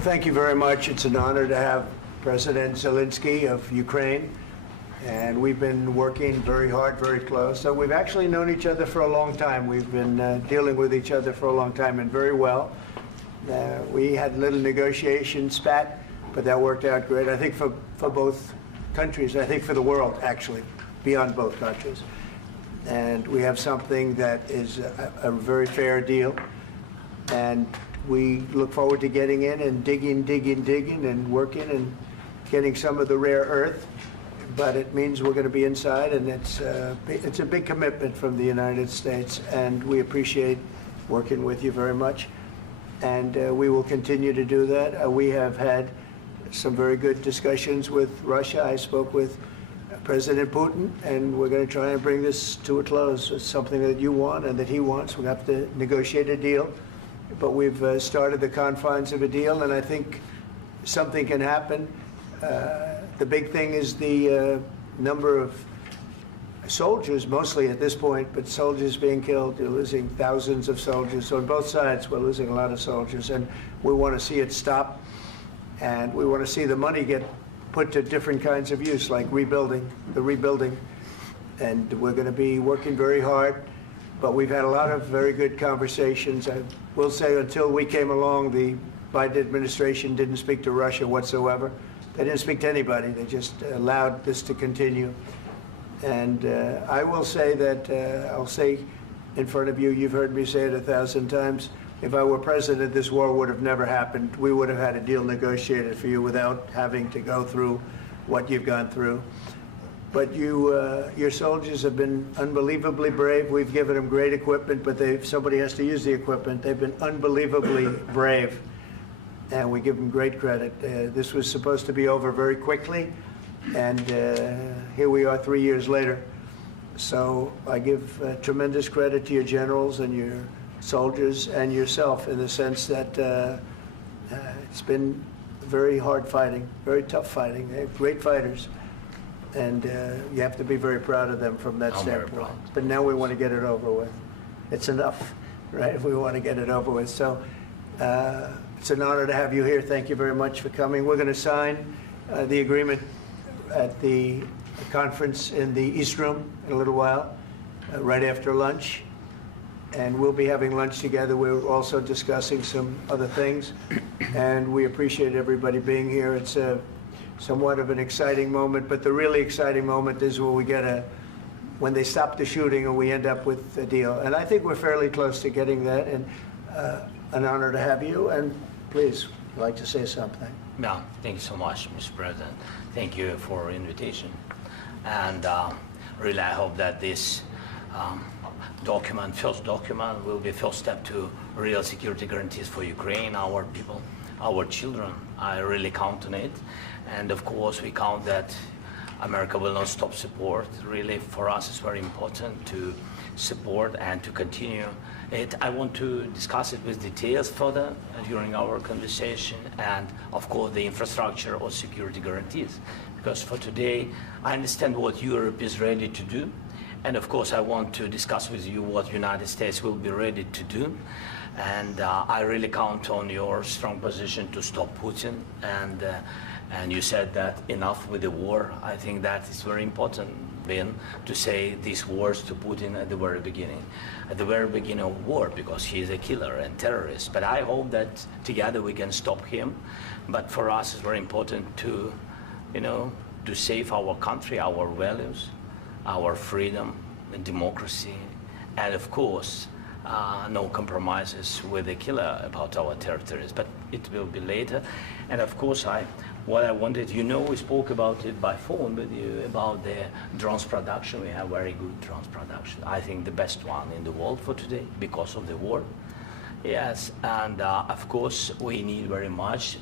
Well, thank you very much. It's an honor to have President Zelensky of Ukraine. And we've been working very hard, very close. So we've actually known each other for a long time. We've been dealing with each other for a long time and very well. We had a little negotiation spat, but that worked out great. I think for both countries, I think for the world, actually, beyond both countries. And we have something that is a very fair deal. And we look forward to getting in and digging and working and getting some of the rare earth. But it means we're going to be inside, and it's a big commitment from the United States, and we appreciate working with you very much. And we will continue to do that. We have had some very good discussions with Russia. I spoke with President Putin, and we're going to try and bring this to a close. It's something that you want and that he wants. We have to negotiate a deal, but we've started the confines of a deal, and I think something can happen. The big thing is the number of soldiers, mostly at this point, but soldiers being killed. You're losing thousands of soldiers. So on both sides, we're losing a lot of soldiers, and we want to see it stop. And we want to see the money get put to different kinds of use, like rebuilding. And we're going to be working very hard. But we've had a lot of very good conversations. I will say until we came along, the Biden administration didn't speak to Russia whatsoever. They didn't speak to anybody. They just allowed this to continue. And I will say that, I'll say in front of you, you've heard me say it 1,000 times, if I were president, this war would have never happened. We would have had a deal negotiated for you without having to go through what you've gone through. But your soldiers have been unbelievably brave. We've given them great equipment, but somebody has to use the equipment. They've been unbelievably brave. And we give them great credit. This was supposed to be over very quickly, and here we are 3 years later. So I give tremendous credit to your generals and your soldiers and yourself in the sense that it's been very hard fighting, very tough fighting. They're great fighters, and you have to be very proud of them from that standpoint. But now we want to get it over with. It's enough, right? We want to get it over with. So. It's an honor to have you here. Thank you very much for coming. We're going to sign the agreement at the conference in the East Room in a little while, right after lunch. And we'll be having lunch together. We're also discussing some other things. And we appreciate everybody being here. It's somewhat of an exciting moment, but the really exciting moment is when we get when they stop the shooting and we end up with a deal. And I think we're fairly close to getting that. And an honor to have you, and please, I'd like to say something. Yeah, thank you so much, Mr. President. Thank you for the invitation. And really, I hope that this first document, will be a first step to real security guarantees for Ukraine, our people, our children. I really count on it. And of course, we count that America will not stop support. Really, for us, it's very important to support and to continue it. I want to discuss it with details further during our conversation, and of course the infrastructure or security guarantees, because for today I understand what Europe is ready to do, and of course I want to discuss with you what United States will be ready to do. And I really count on your strong position to stop Putin, and you said that enough with the war. I think that is very important, Ben, to say these words to Putin at the very beginning of war, because he is a killer and terrorist. But I hope that together we can stop him. But for us, it's very important to, to save our country, our values, our freedom and democracy, and of course, no compromises with the killer about our territories. But it will be later. And of course, what I wanted, we spoke about it by phone with you, about the drones production. We have very good drones production. I think the best one in the world for today because of the war. Yes, and of course, we need very much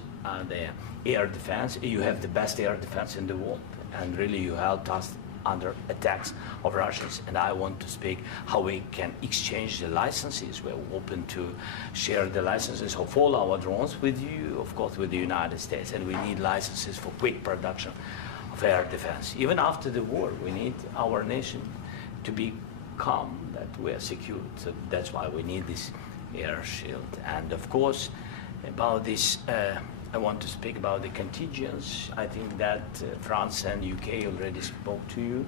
the air defense. You have the best air defense in the world, and really you helped us under attacks of Russians. And I want to speak how we can exchange the licenses. We're open to share the licenses of all our drones with you, of course, with the United States. And we need licenses for quick production of air defense. Even after the war, we need our nation to be calm, that we are secure. So that's why we need this air shield. And of course, about this I want to speak about the contingents. I think that France and UK already spoke to you,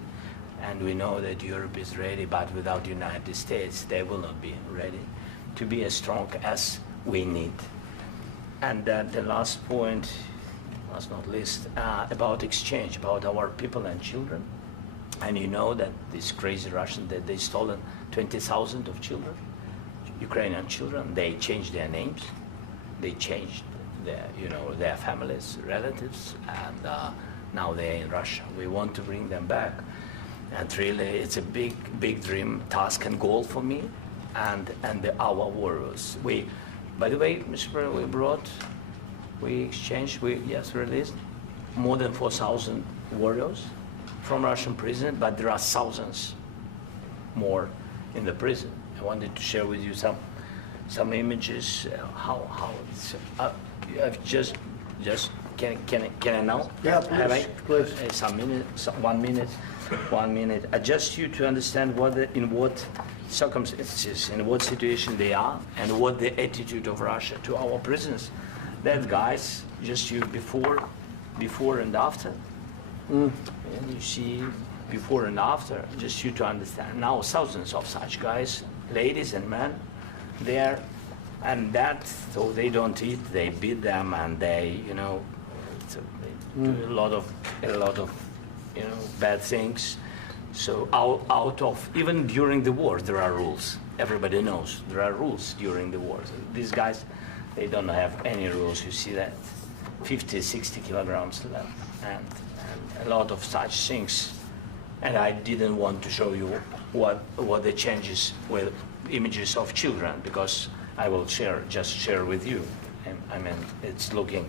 and we know that Europe is ready, but without the United States, they will not be ready to be as strong as we need. And the last point, last not least, about exchange, about our people and children. And you know that these crazy Russians, that they stolen 20,000 of children, Ukrainian children. They changed their names, they changed their families, relatives, and now they're in Russia. We want to bring them back, and really, it's a big dream, task, and goal for me, and our warriors. By the way, Mr. President, we exchanged, released more than 4,000 warriors from Russian prison, but there are thousands more in the prison. I wanted to share with you some images. How it's. I've just can I now? Yeah, please. Some minutes, 1 minute, 1 minute. Just you to understand in what circumstances, in what situation they are, and what the attitude of Russia to our prisoners. That guys, just you before and after. And you see before and after, just you to understand. Now thousands of such guys, ladies and men, there, and that, so they don't eat, they beat them, and they, they do a lot of, bad things. So out of, even during the war, there are rules. Everybody knows there are rules during the war. So these guys, they don't have any rules. You see that 50, 60 kilograms left, and a lot of such things. And I didn't want to show you what the changes with images of children, because I will just share with you. And I mean, it's looking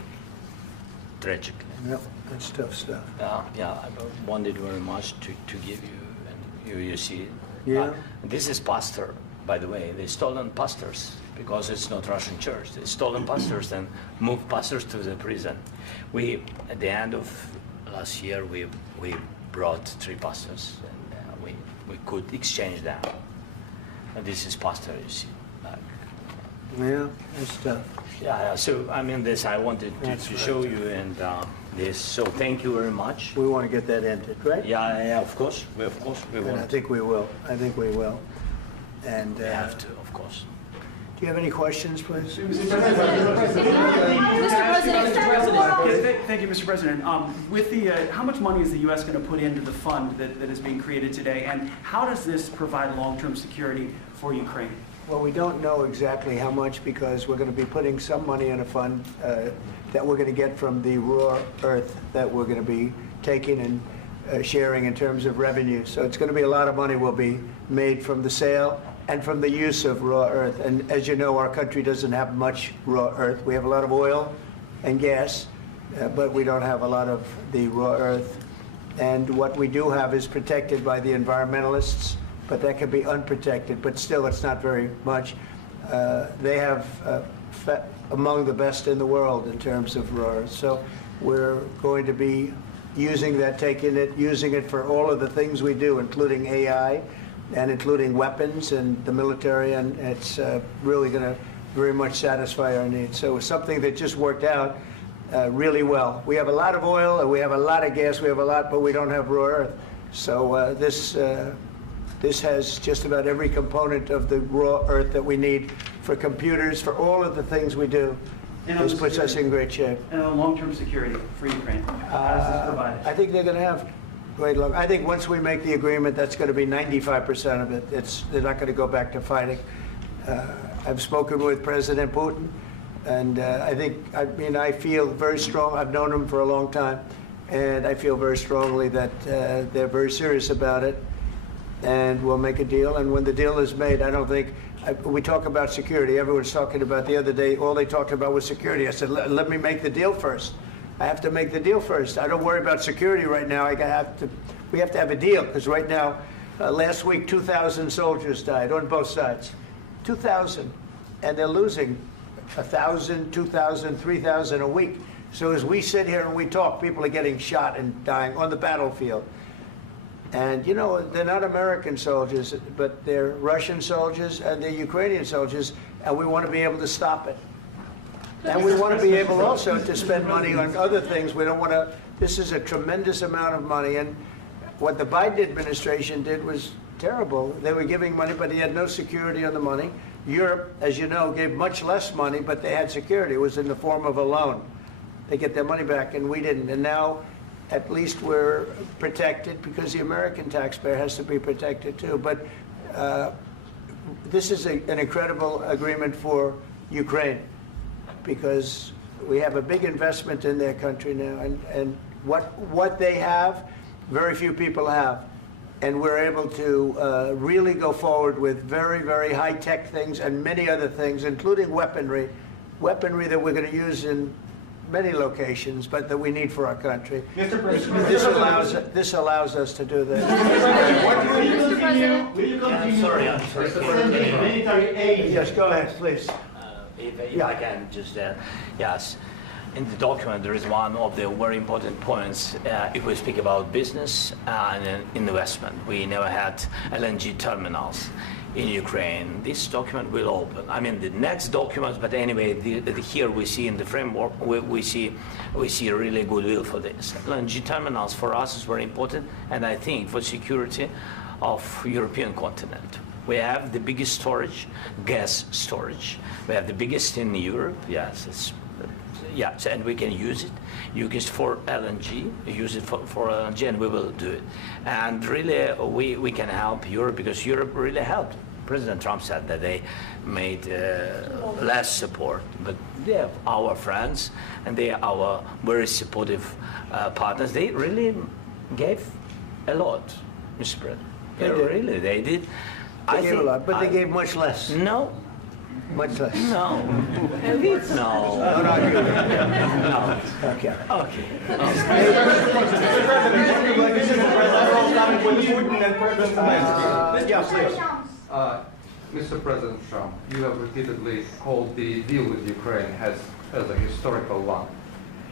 tragic. Yep, that's tough stuff. Yeah, I wanted very much to give you, and you see. Yeah. This is pastor, by the way. They stolen pastors because it's not Russian church. They stolen pastors and moved pastors to the prison. At the end of last year, we brought 3 pastors, and we could exchange them. And this is pastor, you see. Yeah, that's tough. Yeah. So I mean, this I wanted to show you, and this. So thank you very much. We want to get that ended, right? Yeah. Of course. We And want. I think we will. And We have to, of course. do you have any questions, please? Mr. President, thank you, Mr. President. With how much money is the U.S. going to put into the fund that is being created today, and how does this provide long-term security for Ukraine? Well, we don't know exactly how much, because we're going to be putting some money in a fund that we're going to get from the raw earth that we're going to be taking and sharing in terms of revenue. So it's going to be a lot of money will be made from the sale and from the use of raw earth. And as you know, our country doesn't have much raw earth. We have a lot of oil and gas, but we don't have a lot of the raw earth. And what we do have is protected by the environmentalists, but that can be unprotected. But still, it's not very much. They have among the best in the world in terms of raw earth. So we're going to be using that, using it for all of the things we do, including AI, and including weapons and the military, and it's really going to very much satisfy our needs. So it's something that just worked out really well. We have a lot of oil, and we have a lot of gas, we have a lot, but we don't have raw earth. So this has just about every component of the raw earth that we need for computers, for all of the things we do. This puts us in great shape. And long-term security for Ukraine. How does this provide it? I think they're going to have great luck. I think once we make the agreement, that's going to be 95% of it. They're not going to go back to fighting. I've spoken with President Putin, and I feel very strong. I've known him for a long time, and I feel very strongly that they're very serious about it, and we'll make a deal. And when the deal is made, I don't think, we talk about security. Everyone's talking about the other day, all they talked about was security. I said, let me make the deal first. I have to make the deal first. I don't worry about security right now. We have to have a deal, because right now, last week, 2,000 soldiers died on both sides. 2,000. And they're losing 1,000, 2,000, 3,000 a week. So as we sit here and we talk, people are getting shot and dying on the battlefield. And, they're not American soldiers, but they're Russian soldiers and they're Ukrainian soldiers, and we want to be able to stop it. And we want to be able also to spend money on other things. We don't want to, this is a tremendous amount of money. And what the Biden administration did was terrible. They were giving money, but he had no security on the money. Europe, as you know, gave much less money, but they had security. It was in the form of a loan. They get their money back, and we didn't. And now, at least we're protected because the American taxpayer has to be protected too. But this is an incredible agreement for Ukraine because we have a big investment in their country now, and what they have, very few people have. And we're able to really go forward with very, very high-tech things and many other things, including weaponry that we're going to use in many locations, but that we need for our country. Mr. President, This allows us to do that. will you continue I'm sorry. sending military aid? Yes, go ahead, please. If I can just, yes. In the document, there is one of the very important points. If we speak about business and investment, we never had LNG terminals in Ukraine. This document will open. I mean, the next documents, but anyway, here we see in the framework, we see really goodwill for this. LNG terminals for us is very important, and I think for security of European continent. We have the biggest storage, gas storage. We have the biggest in Europe. Yes, yes, and we can use it. Use it for LNG. Use it for LNG, and we will do it. And really, we can help Europe because Europe really helped. President Trump said that they made less support, but they are our friends and they are our very supportive partners. They really gave a lot, Mr. President. They did. They gave a lot, but they gave much less. No. Much less. No. No. No. Okay. Okay. Mr. President Trump, you have repeatedly called the deal with Ukraine as a historical one.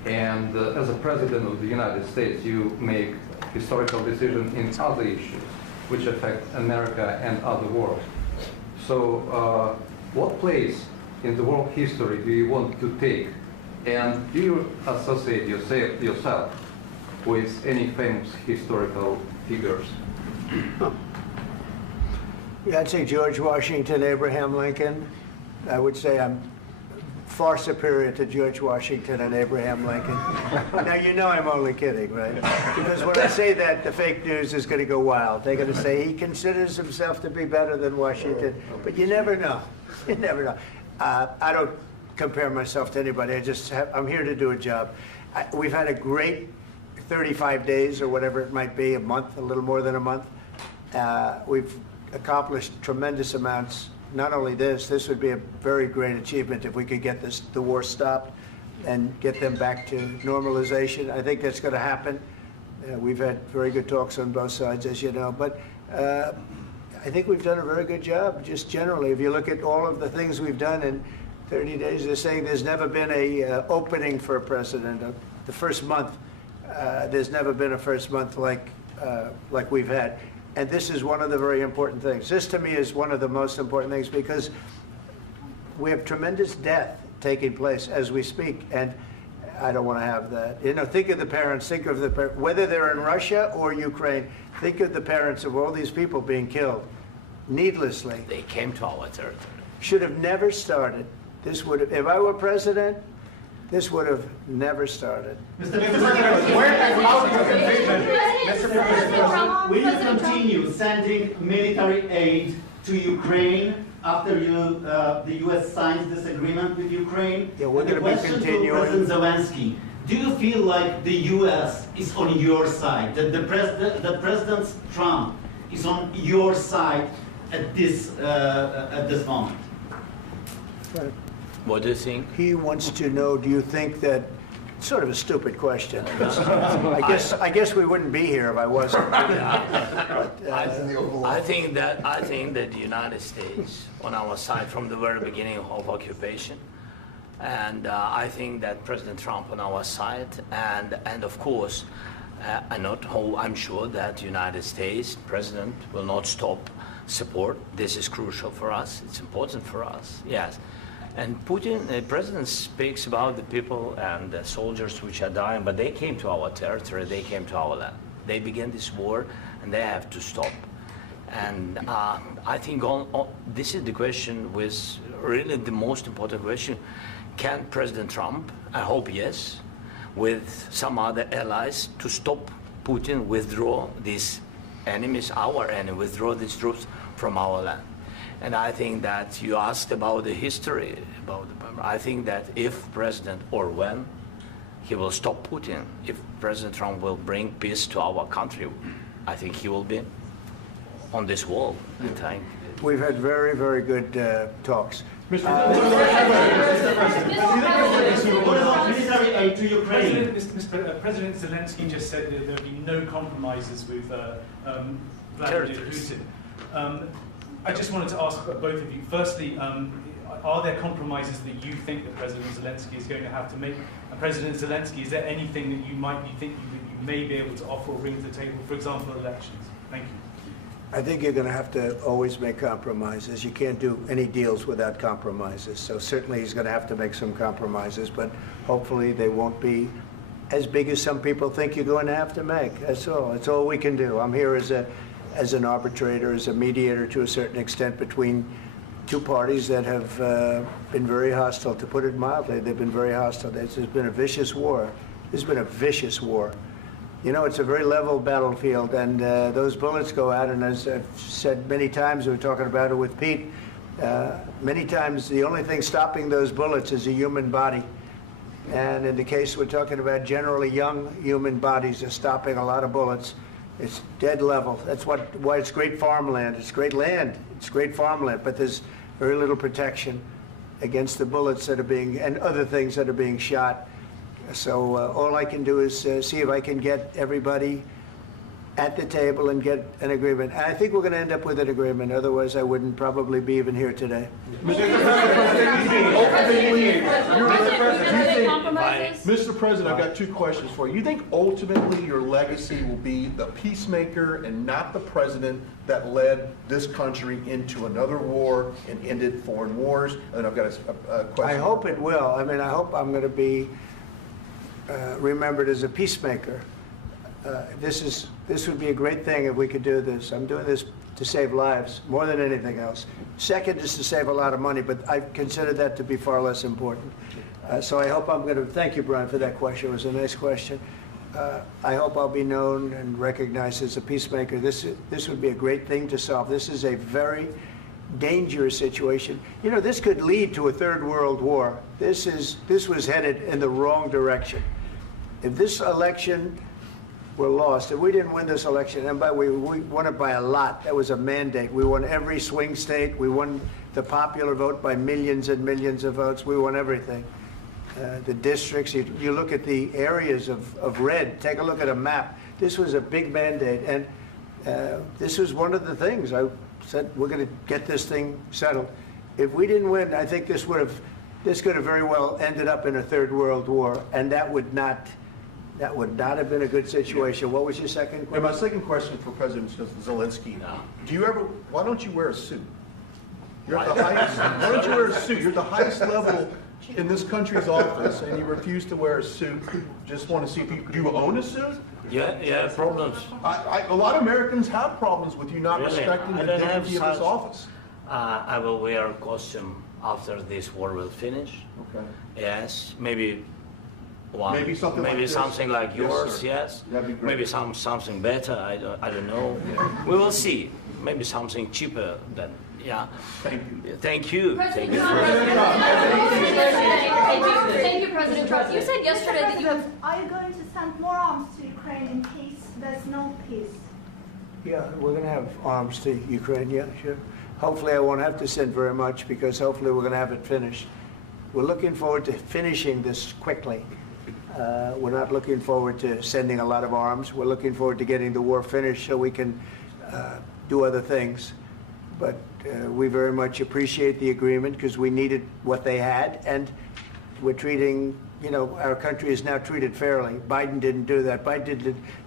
And as a President of the United States, you make historical decisions in other issues which affect America and other world. So what place in the world history do you want to take? And do you associate yourself with any famous historical figures? Yeah, I'd say George Washington, Abraham Lincoln. I would say I'm far superior to George Washington and Abraham Lincoln. Now, you know I'm only kidding, right? Because when I say that, the fake news is going to go wild. They're going to say he considers himself to be better than Washington. But you never know. You never know. I don't compare myself to anybody. I'm here to do a job. We've had a great 35 days or whatever it might be, a month, a little more than a month. We've accomplished tremendous amounts. Not only this would be a very great achievement if we could get the war stopped and get them back to normalization. I think that's going to happen. We've had very good talks on both sides, as you know. But I think we've done a very good job, just generally. If you look at all of the things we've done in 30 days, they're saying there's never been a opening for a president. The first month, there's never been a first month like we've had. And this is one of the very important things. This, to me, is one of the most important things because we have tremendous death taking place as we speak, and I don't want to have that. You know, think of the parents, whether they're in Russia or Ukraine, think of the parents of all these people being killed needlessly. They came to our territory. Should have never started. This would have, if I were president, this would have never started. Mr. President, where is out your conviction? Mr. President, will you continue sending military aid to Ukraine after the U.S. signs this agreement with Ukraine? Yeah, we're going to be continuing. To President Zelensky, do you feel like the U.S. is on your side, that President Trump is on your side at this moment? Right. What do you think? He wants to know, do you think that, sort of a stupid question. I guess we wouldn't be here if I wasn't. I think that the United States on our side from the very beginning of occupation, and I think that President Trump on our side, and of course, I'm sure that the United States President will not stop support. This is crucial for us. It's important for us. Yes. And Putin, the president speaks about the people and the soldiers which are dying, but they came to our territory, they came to our land. They began this war, and they have to stop. And I think this is the question, with really the most important question. Can President Trump, I hope yes, with some other allies, to stop Putin, withdraw these enemies, our enemy, withdraw these troops from our land? And I think that you asked about the history, I think that if President, or when, he will stop Putin, if President Trump will bring peace to our country, I think he will be on this wall in time. We've had very, very good talks. What about military aid to Ukraine? President Zelensky just said that there will be no compromises with Vladimir Putin. I just wanted to ask both of you, firstly, are there compromises that you think that President Zelensky is going to have to make? And President Zelensky, is there anything that you might be thinking that you may be able to offer or bring to the table, for example, elections? Thank you. I think you're going to have to always make compromises. You can't do any deals without compromises. So certainly he's going to have to make some compromises, but hopefully they won't be as big as some people think you're going to have to make. That's all. That's all we can do. I'm here as an arbitrator, as a mediator to a certain extent between two parties that have been very hostile, to put it mildly. They've been very hostile. There's been a vicious war. There's been a vicious war. You know, it's a very level battlefield, and those bullets go out, and as I've said many times, we were talking about it with Pete, many times the only thing stopping those bullets is a human body. And in the case we're talking about, generally young human bodies are stopping a lot of bullets. It's dead level. That's why it's great farmland. It's great land. It's great farmland, but there's very little protection against the bullets that are being, and other things that are being shot. So all I can do is see if I can get everybody at the table and get an agreement. And I think we're going to end up with an agreement. Otherwise, I wouldn't probably be even here today. Mr. President, I've got two questions for you. You think ultimately your legacy will be the peacemaker and not the president that led this country into another war and ended foreign wars? And I've got a question. I hope it will. I mean, I hope I'm going to be remembered as a peacemaker. This would be a great thing if we could do this. I'm doing this to save lives more than anything else. Second is to save a lot of money, but I consider that to be far less important. So I hope I'm going to, thank you, Brian, for that question. It was a nice question. I hope I'll be known and recognized as a peacemaker. This would be a great thing to solve. This is a very dangerous situation. You know, this could lead to a third world war. This was headed in the wrong direction. If this election were lost, if we didn't win this election, and we won it by a lot, that was a mandate. We won every swing state. We won the popular vote by millions and millions of votes. We won everything. The districts, you look at the areas of red, take a look at a map. This was a big mandate, and this was one of the things. I said, we're going to get this thing settled. If we didn't win, I think this could have very well ended up in a third world war, and that would not have been a good situation. What was your second question? And my second question for President Zelensky, why don't you wear a suit? You're at the highest, why don't you wear a suit? You're at the highest level in this country's office, and you refuse to wear a suit. Just want to see if do you own a suit? Yeah, problems. A lot of Americans have problems with you not respecting the dignity of this office. I will wear a costume after this war will finish. Okay. Yes, maybe one. Maybe something like this. Something like yours. Yes. That'd be great. Maybe something better. I don't know. Yeah. We will see. Maybe something cheaper than. Yeah. Thank you. Thank you. President Trump. Thank you, President Trump. You said yesterday that you have. Are you going to send more arms to Ukraine in case there's no peace? Yeah, we're going to have arms to Ukraine, yeah, sure. Hopefully I won't have to send very much, because hopefully we're going to have it finished. We're looking forward to finishing this quickly. We're not looking forward to sending a lot of arms. We're looking forward to getting the war finished so we can do other things. But we very much appreciate the agreement, because we needed what they had, and we're treating, you know, our country is now treated fairly. Biden didn't do that.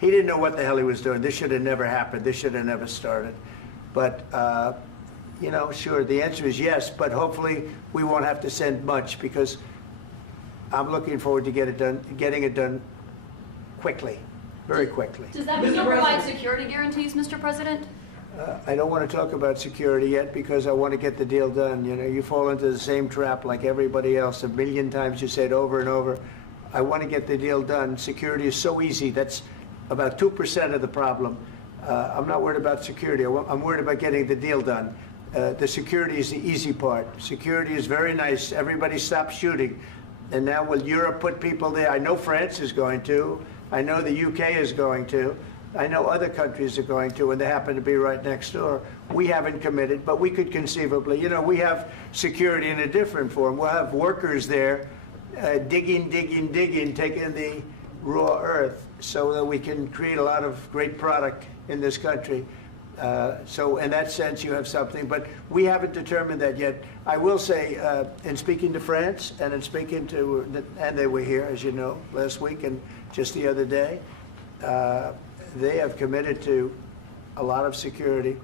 He didn't know what the hell he was doing. This should have never happened. This should have never started. But, You know, sure, the answer is yes, but hopefully we won't have to send much, because I'm looking forward to getting it done quickly, very quickly. Does that mean you'll provide security guarantees, Mr. President? I don't want to talk about security yet, because I want to get the deal done. You know, you fall into the same trap like everybody else. A million times you say it over and over. I want to get the deal done. Security is so easy. That's about 2% of the problem. I'm not worried about security. I'm worried about getting the deal done. The security is the easy part. Security is very nice. Everybody stopped shooting. And now will Europe put people there? I know France is going to. I know the UK is going to. I know other countries are going to, and they happen to be right next door. We haven't committed, but we could conceivably. You know, we have security in a different form. We'll have workers there digging, taking the raw earth so that we can create a lot of great product in this country. So in that sense, you have something, but we haven't determined that yet. I will say, in speaking to France and in speaking to, and they were here, as you know, last week and just the other day, they have committed to a lot of security.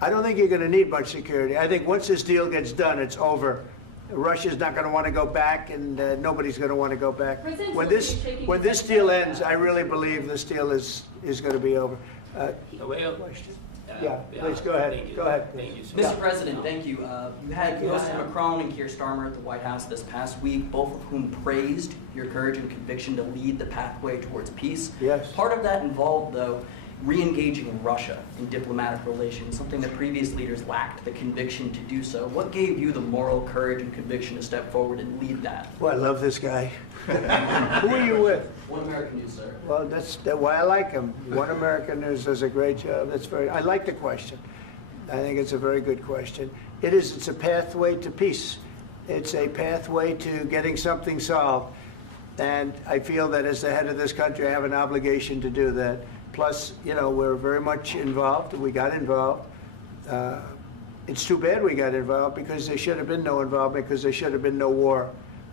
I don't think you're going to need much security. I think once this deal gets done, it's over. Russia's not going to want to go back, and nobody's going to want to go back. When this deal ends, I really believe this deal is going to be over. Question? Yeah, please go ahead. Go ahead. Thank you, Mr. President, thank you. You had Mr. Macron and Keir Starmer at the White House this past week, both of whom praised your courage and conviction to lead the pathway towards peace. Yes. Part of that involved, though, re-engaging Russia in diplomatic relations, something that previous leaders lacked the conviction to do so. What gave you the moral courage and conviction to step forward and lead that? Well, I love this guy. Who are you with? One American News, sir. Well, that's why I like him. One American News does a great job. I like the question. I think it's a very good question. It's a pathway to peace. It's a pathway to getting something solved. And I feel that as the head of this country, I have an obligation to do that. Plus, you know, we're very much involved. We got involved. It's too bad we got involved, because there should have been no involvement, because there should have been no war.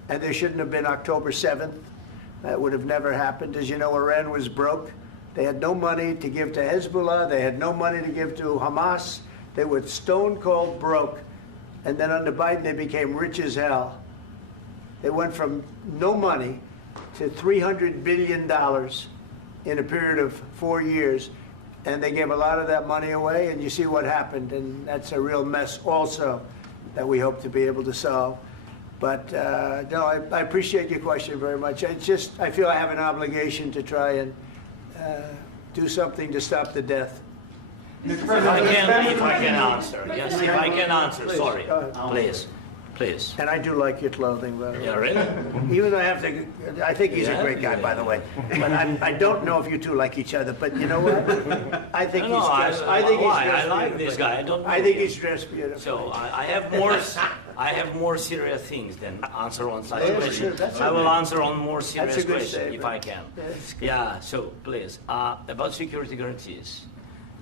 And there shouldn't have been October 7th. That would have never happened. As you know, Iran was broke. They had no money to give to Hezbollah. They had no money to give to Hamas. They were stone cold broke. And then under Biden, they became rich as hell. They went from no money to $300 billion in a period of 4 years. And they gave a lot of that money away, and you see what happened. And that's a real mess also that we hope to be able to solve. But no, I appreciate your question very much. I feel I have an obligation to try and do something to stop the death. If I can answer, yes, if I can answer, Please, sorry, please. please. And I do like your clothing, by the way. Yeah, really? Even though I think he's a great guy, by the way. But I don't know if you two like each other. But you know what? I think he's dressed. I like this guy. I think he's dressed beautiful. So I have more serious things than answer on such question. Sure, I will answer on more serious good question statement. if I can. That's good. Yeah. So please, about security guarantees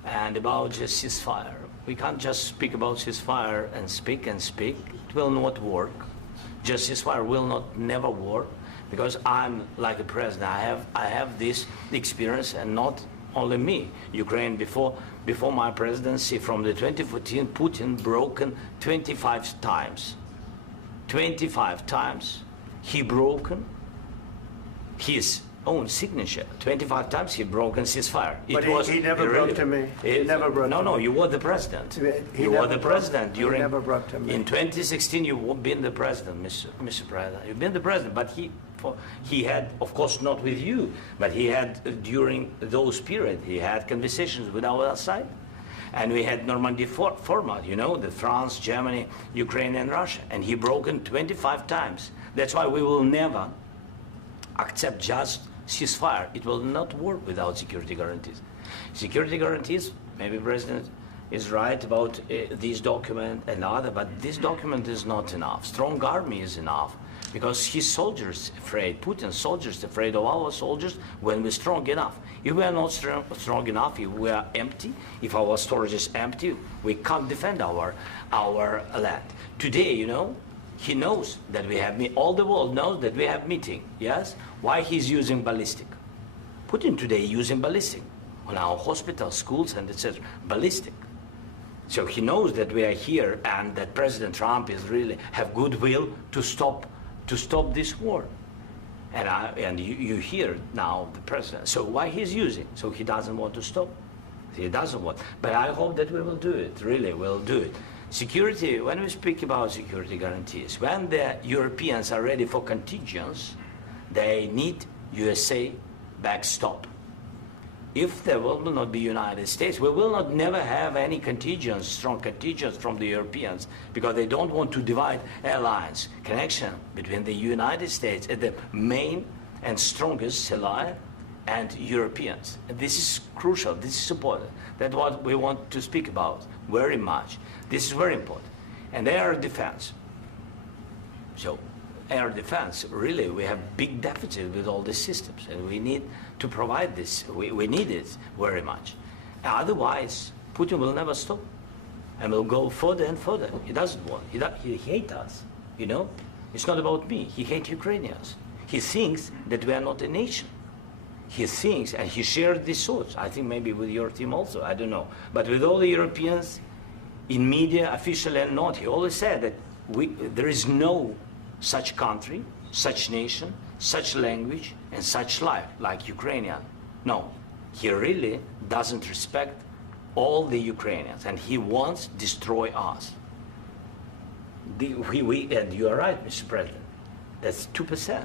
and about just ceasefire. We can't just speak about ceasefire and speak and speak. It will not work. Just ceasefire will never work, because I'm like a president. I have this experience, and not only me. Ukraine before my presidency, from the 2014, Putin broken 25 times. 25 times he broken his own signature. 25 times he broken ceasefire. But he never broke to me. He never broke to me. No, you were the president. You were the president during. He never broke to me. In 2016, you've been the president, Mr. President. You've been the president, but he had, of course, not with you, but he had during those periods. He had conversations with our side, and we had Normandy format. You know, the France, Germany, Ukraine, and Russia, and he broken 25 times. That's why we will never accept just ceasefire. It will not work without security guarantees. Security guarantees, maybe President is right about this document and other, but this document is not enough. Strong army is enough, because his soldiers afraid, Putin's soldiers afraid of our soldiers when we're strong enough. If we are not strong enough, if we are empty, if our storage is empty, we can't defend our land. Today, you know, he knows that we have, all the world knows that we have meeting, yes? Why he's using ballistic? Putin today using ballistic on our hospitals, schools, and etc. Ballistic. So he knows that we are here and that President Trump is really have goodwill to stop this war. And you hear now the president. So why he's using? So he doesn't want to stop. He doesn't want. But I hope that we will do it. Really, we'll do it. Security. When we speak about security guarantees, when the Europeans are ready for contingents, they need USA backstop. If there will not be United States, we will not never have any contingents, strong contingents from the Europeans, because they don't want to divide alliance, connection between the United States and the main and strongest ally and Europeans. And this is crucial, this is important. That's what we want to speak about very much. This is very important. And air defense. So air defense, really, we have big deficit with all these systems, and we need to provide this. We need it very much. Otherwise, Putin will never stop, and will go further and further. He doesn't want. He hates us. You know, it's not about me. He hates Ukrainians. He thinks that we are not a nation. He thinks, and he shared these thoughts. I think maybe with your team also. I don't know, but with all the Europeans, in media, officially and not, he always said that there is no such country, such nation, such language, and such life like Ukrainian. No, he really doesn't respect all the Ukrainians, and he wants to destroy us. And you are right, Mr. President, that's 2%.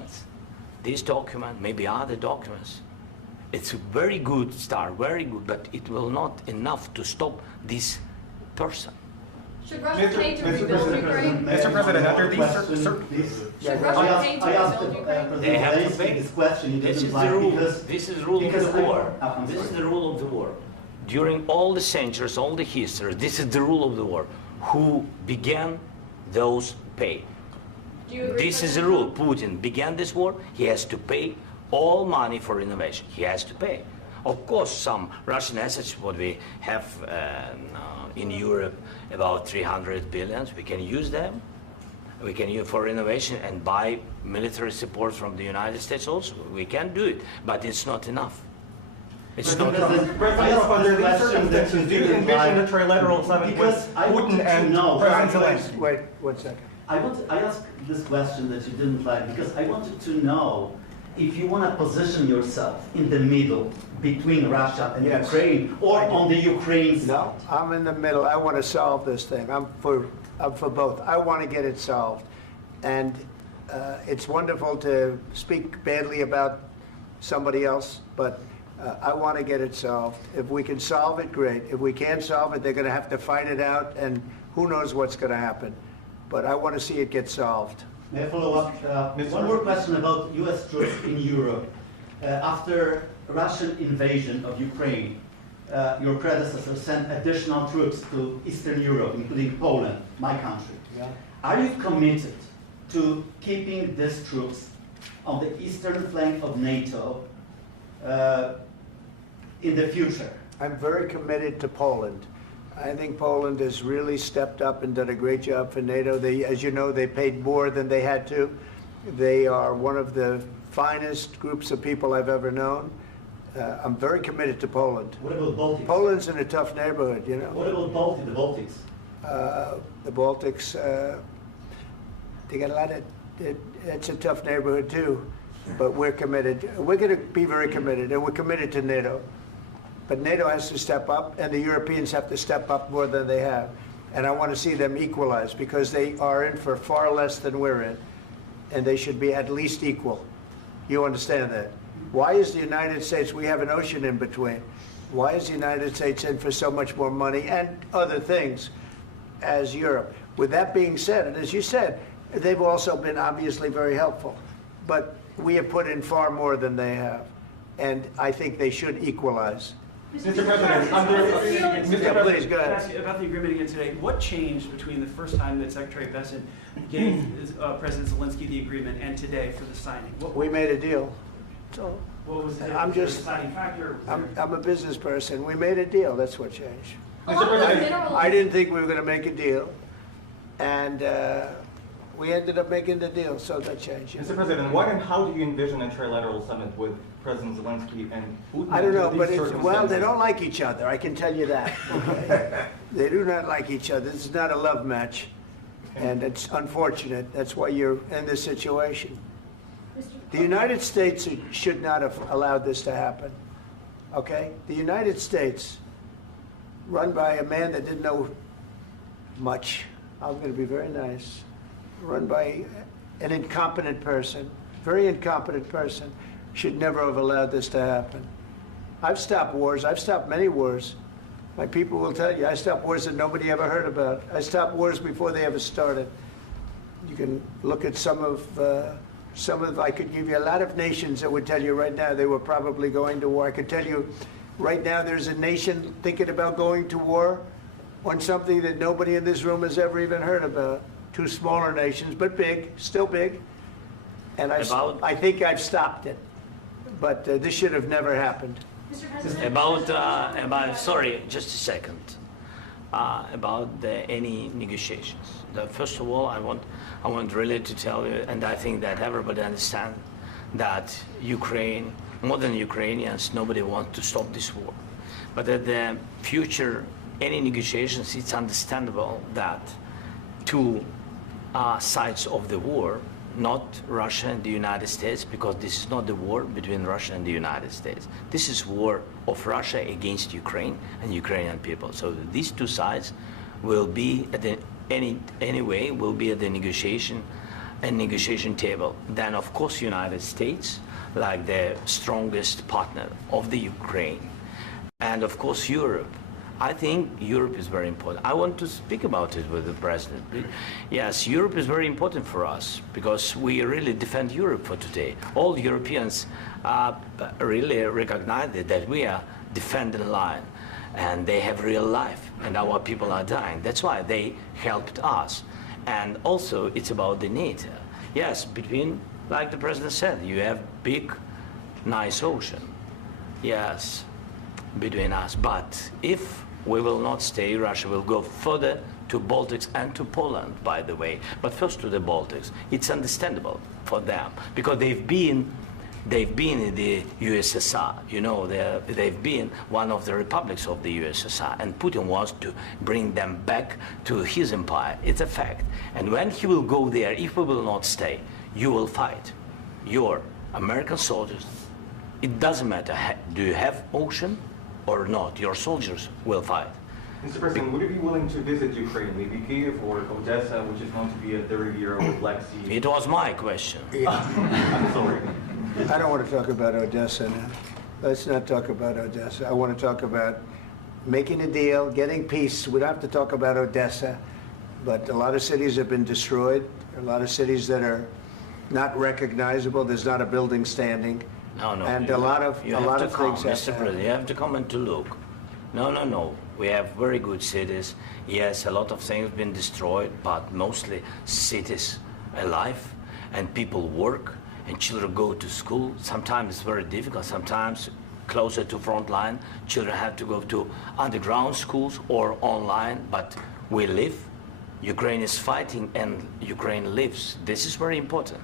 This document, maybe other documents, it's a very good start, very good, but it will not enough to stop this person. Should Russia pay to rebuild Ukraine? Mr. President, under these Should Russia pay to rebuild Ukraine? They have to pay. This question. This is the rule. This is the rule of the war. This is the rule of the war. During all the centuries, all the history, this is the rule of the war. Who began, those pay. Do you agree? This is the rule. Putin began this war. He has to pay all money for innovation. He has to pay. Of course, some Russian assets, what we have in Europe, about 300 billion, we can use them. We can use for innovation and buy military support from the United States also. We can do it, but it's not enough. It's not enough. President, under these circumstances, do you envision a trilateral summit with Putin and President Zelensky? Wait 1 second. I asked this question that you didn't like because I wanted to know if you want to position yourself in the middle between Russia and Yes. Ukraine, or on the Ukraine side. No, I'm in the middle. I want to solve this thing. I'm for both. I want to get it solved. And it's wonderful to speak badly about somebody else, but I want to get it solved. If we can solve it, great. If we can't solve it, they're going to have to fight it out, and who knows what's going to happen. But I want to see it get solved. May I follow up? One more question about U.S. troops in Europe. After Russian invasion of Ukraine, your predecessor sent additional troops to Eastern Europe, including Poland, my country. Yeah. Are you committed to keeping these troops on the eastern flank of NATO in the future? I'm very committed to Poland. I think Poland has really stepped up and done a great job for NATO. They, as you know, they paid more than they had to. They are one of the finest groups of people I've ever known. I'm very committed to Poland. What about Baltics? Poland's in a tough neighborhood, you know. What about the Baltics? The Baltics, they got a lot of, it's a tough neighborhood too, but we're committed. We're going to be very committed, and we're committed to NATO. But NATO has to step up, and the Europeans have to step up more than they have. And I want to see them equalize, because they are in for far less than we're in, and they should be at least equal. You understand that? Why is the United States, we have an ocean in between, why is the United States in for so much more money and other things as Europe? With that being said, and as you said, they've also been obviously very helpful, but we have put in far more than they have, and I think they should equalize. Mr. President, Please, go Can I ahead. ask you about the agreement again today? What changed between the first time that Secretary Bessent gave President Zelensky the agreement and today for the signing? We made a deal. So What was the I'm just- deciding factor? I'm a business person. We made a deal. That's what changed. A lot of the minerals. I didn't think we were going to make a deal, and We ended up making the deal, so that changed. Mr. President, what and how do you envision a trilateral summit with President Zelensky and Putin? I don't know, under but these well, they circumstances? don't like each other, I can tell you that. Okay? They do not like each other. This is not a love match, and it's unfortunate. That's why you're in this situation. The United States should not have allowed this to happen, okay? The United States, run by a man that didn't know much, I'm going to be very nice, run by an incompetent person, very incompetent person, should never have allowed this to happen. I've stopped wars. I've stopped many wars. My people will tell you, I stopped wars that nobody ever heard about. I stopped wars before they ever started. You can look at some of, I could give you a lot of nations that would tell you right now they were probably going to war. I could tell you right now there's a nation thinking about going to war on something that nobody in this room has ever even heard about. Two smaller nations, but big, still big. And I think I've stopped it. But this should have never happened. Mr. President, Sorry, just a second. About any negotiations. First of all, I want really to tell you, and I think that everybody understands that Ukraine, more than Ukrainians, nobody wants to stop this war. But at the future, any negotiations, it's understandable that two sides of the war, not Russia and the United States, because this is not the war between Russia and the United States. This is war of Russia against Ukraine and Ukrainian people. So these two sides will be at the anyway will be at the negotiation table. Then of course United States, like the strongest partner of the Ukraine, and of course Europe. I think Europe is very important. I want to speak about it with the President. Yes, Europe is very important for us because we really defend Europe for today. All Europeans really recognize that we are defending line and they have real life and our people are dying. That's why they helped us. And also it's about the NATO. Yes, between, like the President said, you have big, nice ocean. Yes, between us. But if we will not stay, Russia will go further to Baltics and to Poland, by the way. But first to the Baltics. It's understandable for them because they've been in the USSR. You know, they've been one of the republics of the USSR, and Putin wants to bring them back to his empire. It's a fact. And when he will go there, if we will not stay, you will fight. Your American soldiers, it doesn't matter, do you have ocean or not, your soldiers will fight. Mr. President, would you be willing to visit Ukraine, maybe Kyiv or Odessa, which is known to be at the riviera of the Black Sea? It was my question. I'm sorry. I don't want to talk about Odessa now. Let's not talk about Odessa. I want to talk about making a deal, getting peace. We don't have to talk about Odessa, but a lot of cities have been destroyed. A lot of cities that are not recognizable. There's not a building standing. No, and a lot of things. Mr. President, you have to come and to look. No. We have very good cities. Yes, a lot of things have been destroyed, but mostly cities alive, and people work, and children go to school. Sometimes it's very difficult. Sometimes closer to front line, children have to go to underground schools or online. But we live. Ukraine is fighting, and Ukraine lives. This is very important.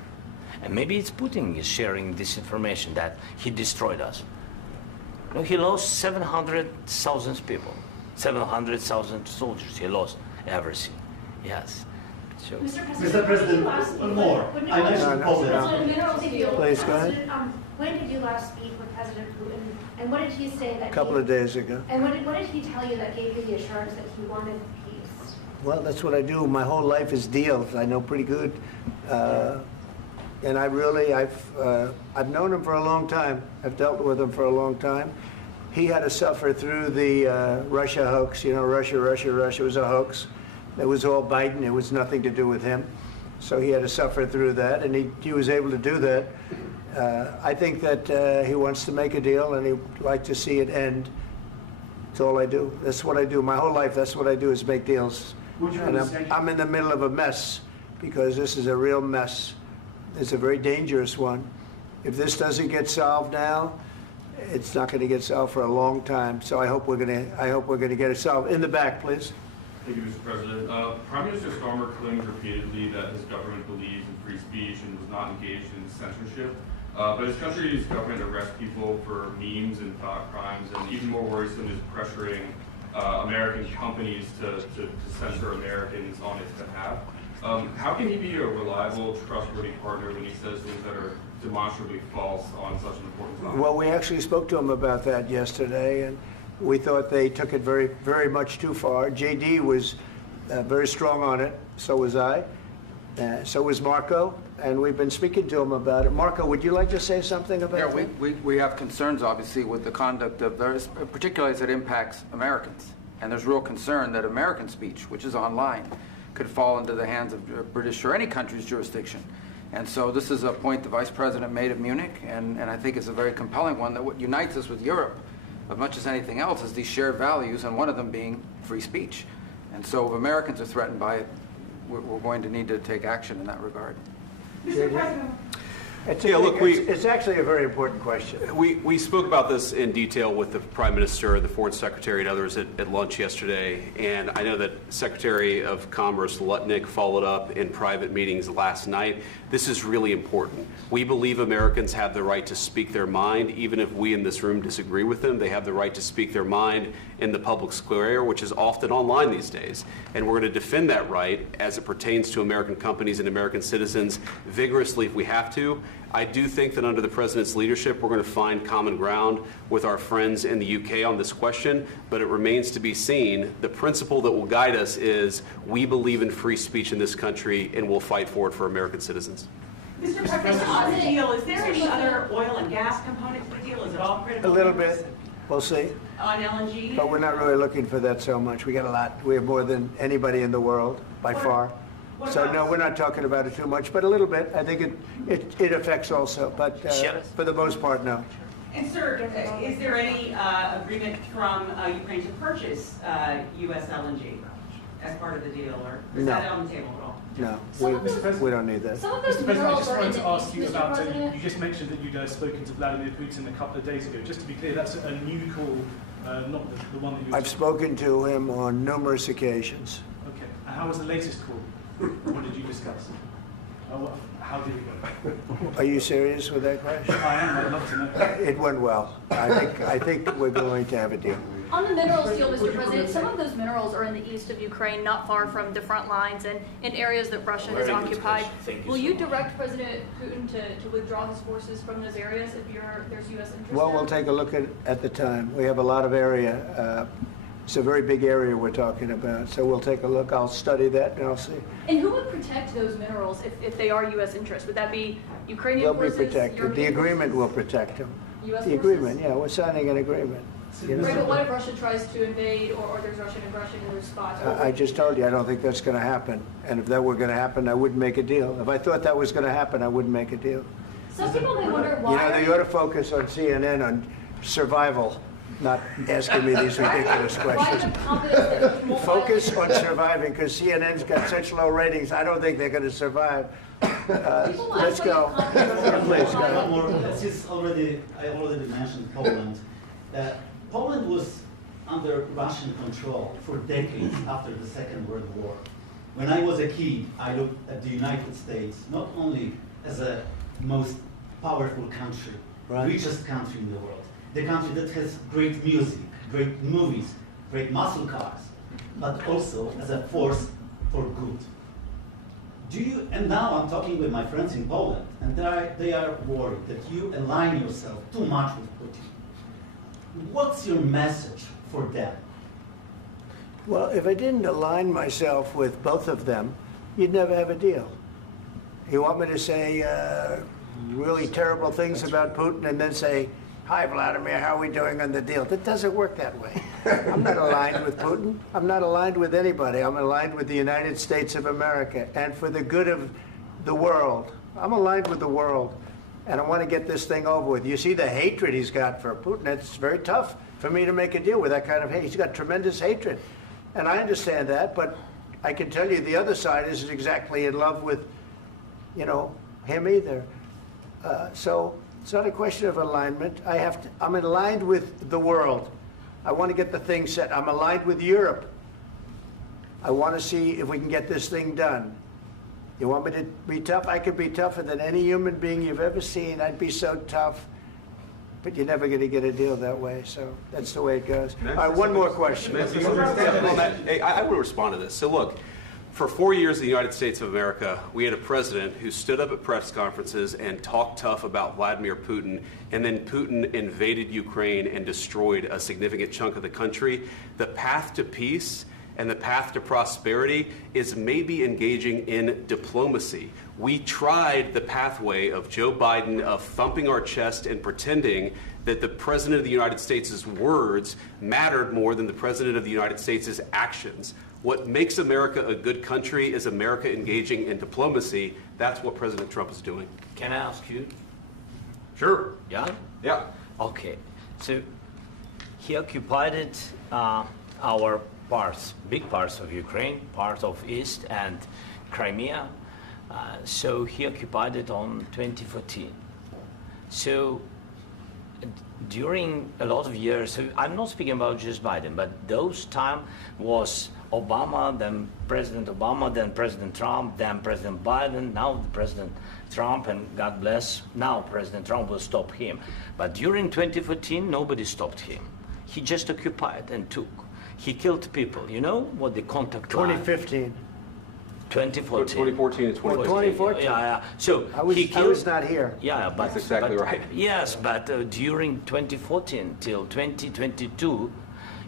And maybe it's Putin is sharing this information that he destroyed us. No, he lost 700,000 people, 700,000 soldiers. He lost everything. Yes. So. Mr. President, one more. I mentioned Poland. Please, go ahead. When did you last speak with President Putin, and what did he say that? A couple of days ago. And what did he tell you that gave you the assurance that he wanted peace? Well, that's what I do. My whole life is deals. I know pretty good. And I've known him for a long time. I've dealt with him for a long time. He had to suffer through the Russia hoax. You know, Russia was a hoax. It was all Biden. It was nothing to do with him. So he had to suffer through that, and he was able to do that. I think that he wants to make a deal, and he'd like to see it end. That's all I do. That's what I do. My whole life, that's what I do, is make deals. And I'm in the middle of a mess, because this is a real mess. It's a very dangerous one. If this doesn't get solved now, it's not going to get solved for a long time. So I hope we're going to get it solved. In the back, please. Thank you, Mr. President. Prime Minister Starmer claims repeatedly that his government believes in free speech and was not engaged in censorship. But his country's government arrests people for memes and thought crimes, and even more worrisome is pressuring American companies to censor Americans on its behalf. How can he be a reliable, trustworthy partner when he says things that are demonstrably false on such an important topic? Well, we actually spoke to him about that yesterday, and we thought they took it very, very much too far. J.D. was very strong on it. So was I. So was Marco. And we've been speaking to him about it. Marco, would you like to say something about that? Yeah, we have concerns, obviously, with the conduct of those, particularly as it impacts Americans. And there's real concern that American speech, which is online, could fall into the hands of British or any country's jurisdiction. And so this is a point the Vice President made at Munich, and I think it's a very compelling one, that what unites us with Europe, as much as anything else, is these shared values, and one of them being free speech. And so if Americans are threatened by it, we're going to need to take action in that regard. Mr. President. It's actually a very important question. We spoke about this in detail with the Prime Minister, the Foreign Secretary, and others at lunch yesterday. And I know that Secretary of Commerce Lutnick followed up in private meetings last night. This is really important. We believe Americans have the right to speak their mind, even if we in this room disagree with them. They have the right to speak their mind in the public square, which is often online these days. And we're going to defend that right as it pertains to American companies and American citizens vigorously if we have to. I do think that under the President's leadership, we're going to find common ground with our friends in the UK on this question, but it remains to be seen. The principle that will guide us is we believe in free speech in this country, and we'll fight for it for American citizens. Mr. President, on the deal, is there any other oil and gas component to the deal? Is it all critical? A little bit. We'll see. On LNG? But we're not really looking for that so much. We got a lot. We have more than anybody in the world, by far. So no, we're not talking about it too much, but a little bit. I think it affects also, but for the most part, no. And sir, is there any agreement from Ukraine to purchase U.S. LNG as part of the deal, or is that on the table at all? No, we don't need that. Mr. President, I just wanted to ask you about, you just mentioned that you'd spoken to Vladimir Putin a couple of days ago. Just to be clear, that's a new call, not the one that you... I've spoken to him on numerous occasions. Okay, and how was the latest call? What did you discuss? How did it go? Are you serious with that question? I am. I'd love to know. It went well. I think we're going to have a deal. On the minerals deal, Mr. President, some of those minerals are in the east of Ukraine, not far from the front lines and in areas that Russia has occupied. Will you direct President Putin to withdraw his forces from those areas if there's U.S. interest? Well, we'll take a look at the time. We have a lot of area. It's a very big area we're talking about, so we'll take a look. I'll study that and I'll see. And who would protect those minerals if they are U.S. interests? Would that be Ukrainian forces? They'll be protected. The agreement will protect them. U.S. The agreement, yeah, we're signing an agreement. Right, but what if Russia tries to invade or there's Russian aggression in those spots? I just told you, I don't think that's going to happen. And if that were going to happen, I wouldn't make a deal. If I thought that was going to happen, I wouldn't make a deal. Some people may wonder why... You know, they ought to focus on CNN on survival, not asking me these ridiculous questions. Focus on surviving, because CNN's got such low ratings, I don't think they're going to survive. Let's go. Please, go ahead. I already mentioned Poland. Poland was under Russian control for decades after the Second World War. When I was a kid, I looked at the United States not only as a most powerful country, richest country in the world, the country that has great music, great movies, great muscle cars, but also as a force for good. And now I'm talking with my friends in Poland, and they are worried that you align yourself too much with Putin. What's your message for them? Well, if I didn't align myself with both of them, you'd never have a deal. You want me to say really terrible things about Putin and then say, "Hi, Vladimir, how are we doing on the deal?" That doesn't work that way. I'm not aligned with Putin. I'm not aligned with anybody. I'm aligned with the United States of America. And for the good of the world, I'm aligned with the world. And I want to get this thing over with. You see the hatred he's got for Putin. It's very tough for me to make a deal with that kind of hate. He's got tremendous hatred. And I understand that, but I can tell you the other side isn't exactly in love with, him either. So it's not a question of alignment. I'm aligned with the world. I want to get the thing set. I'm aligned with Europe. I want to see if we can get this thing done. You want me to be tough? I could be tougher than any human being you've ever seen. I'd be so tough. But you're never going to get a deal that way, so that's the way it goes. All right, one more question. Hey, I will respond to this. So look, for 4 years in the United States of America, we had a president who stood up at press conferences and talked tough about Vladimir Putin, and then Putin invaded Ukraine and destroyed a significant chunk of the country. The path to peace and the path to prosperity is maybe engaging in diplomacy. We tried the pathway of Joe Biden of thumping our chest and pretending that the President of the United States' words mattered more than the President of the United States' actions. What makes America a good country is America engaging in diplomacy. That's what President Trump is doing. Can I ask you? Sure. Yeah? Yeah. Okay. So he occupied it, our parts, big parts of Ukraine, part of East and Crimea. So he occupied it on 2014. So during a lot of years, so I'm not speaking about just Biden, but those time was Obama, then President Obama, then President Trump, then President Biden, now President Trump, and God bless, now President Trump will stop him. But during 2014, nobody stopped him. He just occupied and took. He killed people. You know what the contact line? 2015. 2014 2014. and 2014. 2014. Yeah. So I was not here. Yeah, but that's exactly right. Yes, but during 2014 till 2022,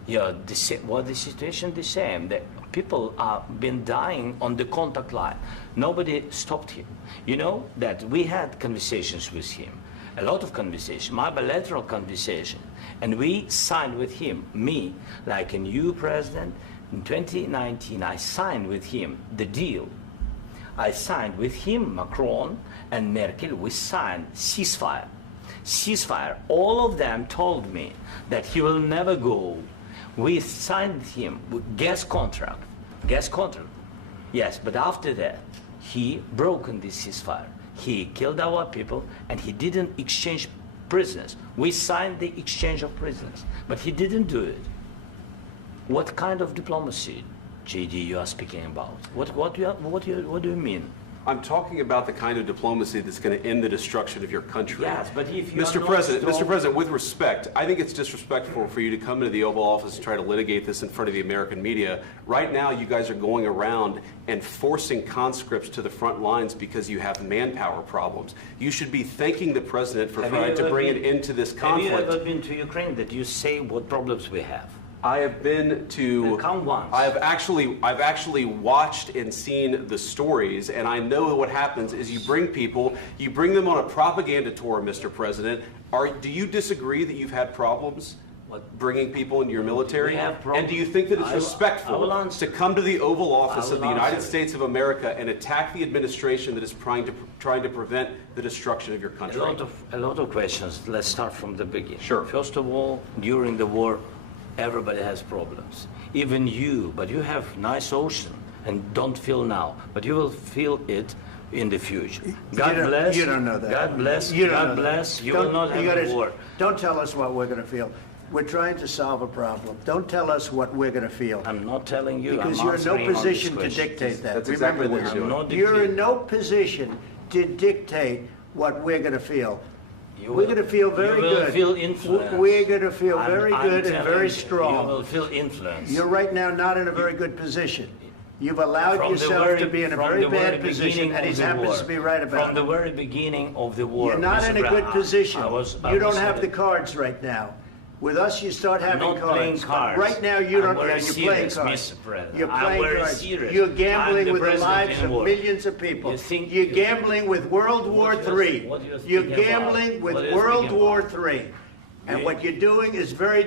yeah, the situation the same. The people have been dying on the contact line. Nobody stopped him. You know that we had conversations with him, a lot of conversation, my bilateral conversation, and we signed with him, me, like a new president. In 2019, I signed with him the deal. I signed with him, Macron and Merkel, we signed ceasefire. Ceasefire. All of them told me that he will never go. We signed with him with gas contract. Gas contract. Yes, but after that, he broken this ceasefire. He killed our people and he didn't exchange prisoners. We signed the exchange of prisoners, but he didn't do it. What kind of diplomacy, J.D., you are speaking about? What do you mean? I'm talking about the kind of diplomacy that's going to end the destruction of your country. Yes, but if you Mr. President, with respect, I think it's disrespectful for you to come into the Oval Office and try to litigate this in front of the American media. Right now, you guys are going around and forcing conscripts to the front lines because you have manpower problems. You should be thanking the President for trying to bring an end to this conflict. Have you ever been to Ukraine that you say what problems we have? I have been to. Come once. I've actually watched and seen the stories, and I know what happens is you bring them on a propaganda tour, Mr. President. Do you disagree that you've had problems bringing people into your military? And do you think that it's respectful to come to the Oval Office of the United States of America and attack the administration that is trying to prevent the destruction of your country? A lot of questions. Let's start from the beginning. Sure. First of all, during the war, everybody has problems. Even you, but you have nice ocean and don't feel now, but you will feel it in the future. God bless. You don't know that. God bless. You don't God know bless. that. You will not have a war. Don't tell us what we're going to feel. We're trying to solve a problem. Don't tell us what we're going to feel. I'm not telling you. Because I'm you're in no answering on position this to question. dictate that. That's exactly Remember what this. you're doing. You're in no position to dictate what we're going to feel. You We're going to feel very you will good. Feel influence. We're going to feel very I'm good and telling very you, strong. You will feel influence. You're right now not in a very good position. You've allowed yourself to be in a very bad position, and he happens to be right about it. From the very beginning of the war. You're not in a good position. You don't have the the cards right now. With us, you start having I'm not playing cards. cards. Right now, you don't. I'm very You're playing serious, cards. Mr. President. You're I'm playing very cards. serious. You're I'm gambling the with the president lives in of war. millions of people. You think You're you- gambling with World War III. what you're You're speaking gambling about? with What you're World speaking War about? III. And what you're doing is very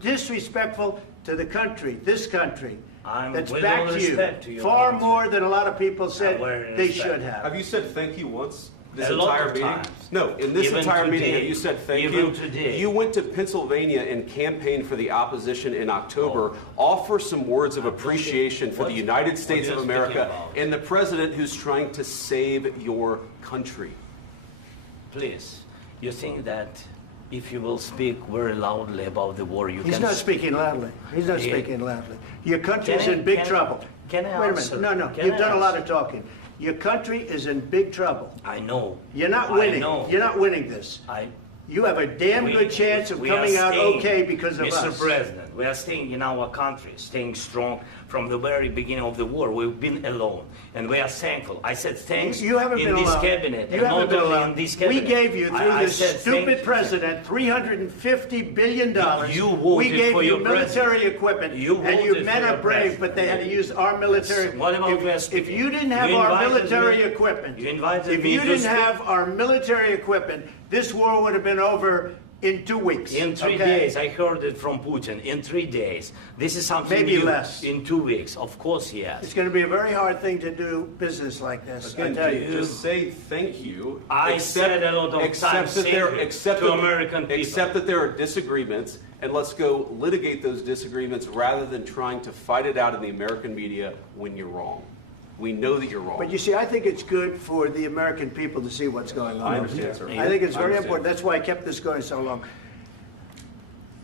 disrespectful to the country, this country. That's with back all to you. respect to your Far country. more than a lot of people said very they respect. should have. Have you said thank you once? This A lot entire of meeting? times. No, in this Even entire meeting, today. have you said thank Even you? today. You went to Pennsylvania and campaigned for the opposition in October. Offer some words of appreciation for the United States what of you're speaking America about. and the president who's trying to save your country. Please, you think that if you will speak very loudly about the war, you He's can... not speaking loudly. He's not Yeah. speaking loudly. Your country is Can I- in big can I- trouble. Can I Wait a answer? minute. No, Can you've I done a lot answer? of talking. Your country is in big trouble. I know. You're not I winning. know. You're not winning this. You have a damn good chance of we coming are out staying, okay because of Mr. us. President, we are staying in our country, staying strong from the very beginning of the war. We've been alone, and we are thankful. I said thanks You haven't in been this alone. cabinet, You and haven't not been only alone. in this cabinet. We gave you, through I this said stupid president, $350 billion. You voted we gave for you your military president. equipment, You and you voted men for are your brave, president. but they had to use our military. What about West If people? you didn't have You our invited military me- equipment, You invited if me you to didn't speak. have our military equipment, this war would have been over in 2 weeks. In 3 okay? days, I heard it from Putin. In 3 days, this is something Maybe new. less. In 2 weeks, of course, yes. It's going to be a very hard thing to do business like this. I Again, tell you. just say thank you. I said a lot of times that there, thank you accept to that- American people. Accept that there are disagreements, and let's go litigate those disagreements rather than trying to fight it out in the American media when you're wrong. We know that you're wrong. But you see, I think it's good for the American people to see what's going on. I understand, sir. I think it's I very understand. important. That's why I kept this going so long.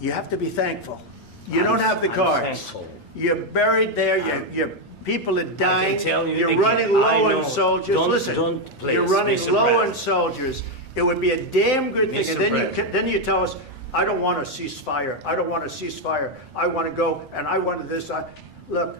You have to be thankful. You don't have the I'm cards. thankful. You're buried there. Your people are dying. tell you You're again, running I low know. on soldiers. Don't- Listen, don't please, you're running Mr. low on President. soldiers. It would be a damn good thing. Mr. And then President. then you tell us, I don't want a ceasefire. I don't want a ceasefire. I want to go and I want this. Look,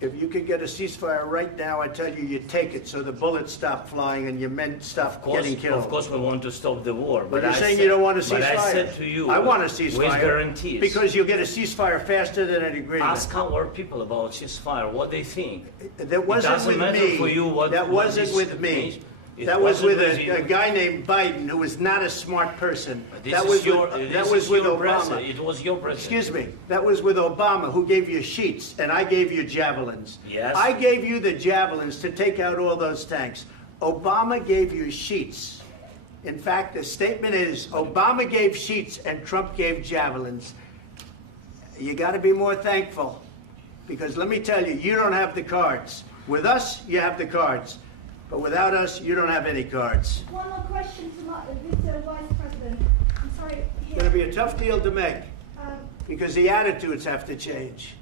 if you could get a ceasefire right now, I tell you, you take it so the bullets stop flying and your men stop getting killed. Of course, we want to stop the war. But you're I saying said- you don't want a ceasefire. But I said to you, I want a ceasefire. with guarantees. Because you'll get a ceasefire faster than an agreement. Ask our people about ceasefire, what they think. That wasn't it doesn't with matter me. for you what that what wasn't this with me. means. It That was wasn't with you. a guy named Biden who was not a smart person. This That is was your, with, this that was is with your Obama. president. It was your president. Excuse me. That was with Obama, who gave you sheets, and I gave you javelins. Yes. I gave you the javelins to take out all those tanks. Obama gave you sheets. In fact, the statement is Obama gave sheets and Trump gave javelins. You got to be more thankful, because let me tell you, you don't have the cards. With us, you have the cards. But without us, you don't have any cards. One more question to Mr. Vice President. I'm sorry. It's going to be a tough deal to make, Um, because the attitudes have to change.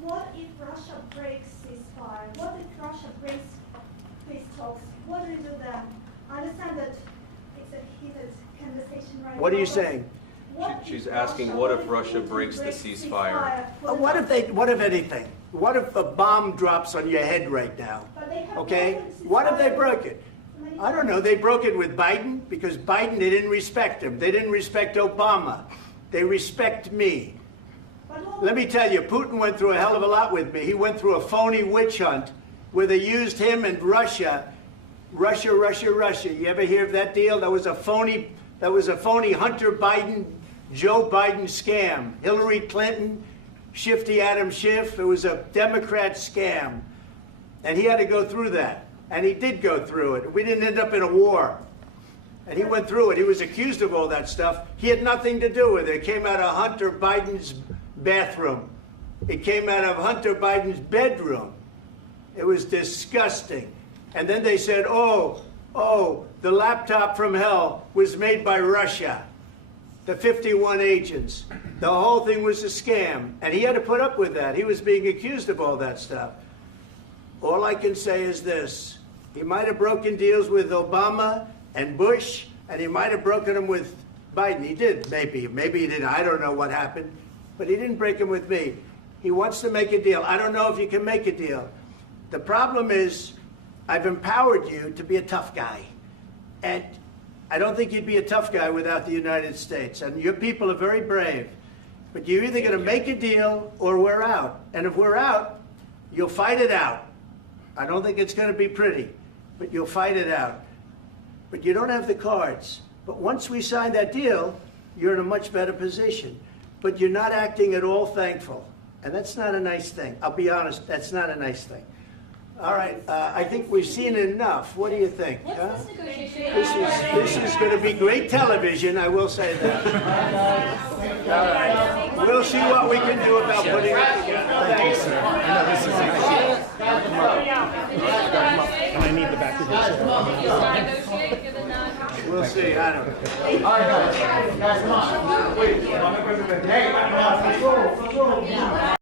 What if Russia breaks ceasefire? What if Russia breaks peace talks? What do you do then? I understand that it's a heated conversation right now. What are you but saying? what She's if asking, what if Russia Putin breaks the ceasefire? for the What if anything? What if a bomb drops on your head right now? But they have Okay? broken What if they ceasefire broke it? for many I don't know. They broke it with Biden because Biden, they didn't respect him. They didn't respect Obama. They respect me. Let me tell you, Putin went through a hell of a lot with me. He went through a phony witch hunt where they used him and Russia. Russia. You ever hear of that deal? That was a phony Hunter Biden, Joe Biden scam. Hillary Clinton, Shifty Adam Schiff. It was a Democrat scam. And he had to go through that. And he did go through it. We didn't end up in a war. And he went through it. He was accused of all that stuff. He had nothing to do with it. It came out of Hunter Biden's bathroom. It came out of Hunter Biden's bedroom. It was disgusting. And then they said, oh, the laptop from hell was made by Russia. The 51 agents. The whole thing was a scam. And he had to put up with that. He was being accused of all that stuff. All I can say is this. He might have broken deals with Obama and Bush, and he might have broken them with Biden. He did, maybe. Maybe he didn't. I don't know what happened. But he didn't break them with me. He wants to make a deal. I don't know if you can make a deal. The problem is, I've empowered you to be a tough guy. And I don't think you'd be a tough guy without the United States. And your people are very brave. But you're either going to make a deal or we're out. And if we're out, you'll fight it out. I don't think it's going to be pretty, but you'll fight it out. But you don't have the cards. But once we sign that deal, you're in a much better position. But you're not acting at all thankful. And that's not a nice thing. I'll be honest, that's not a nice thing. All right, I think we've seen enough. What do you think? Huh? This is going to be great television, I will say that. All right. We'll see what we can do about putting it together. Thank you, sir. I need the back of We'll see. I don't know. All right, guys, come on. Wait, hey,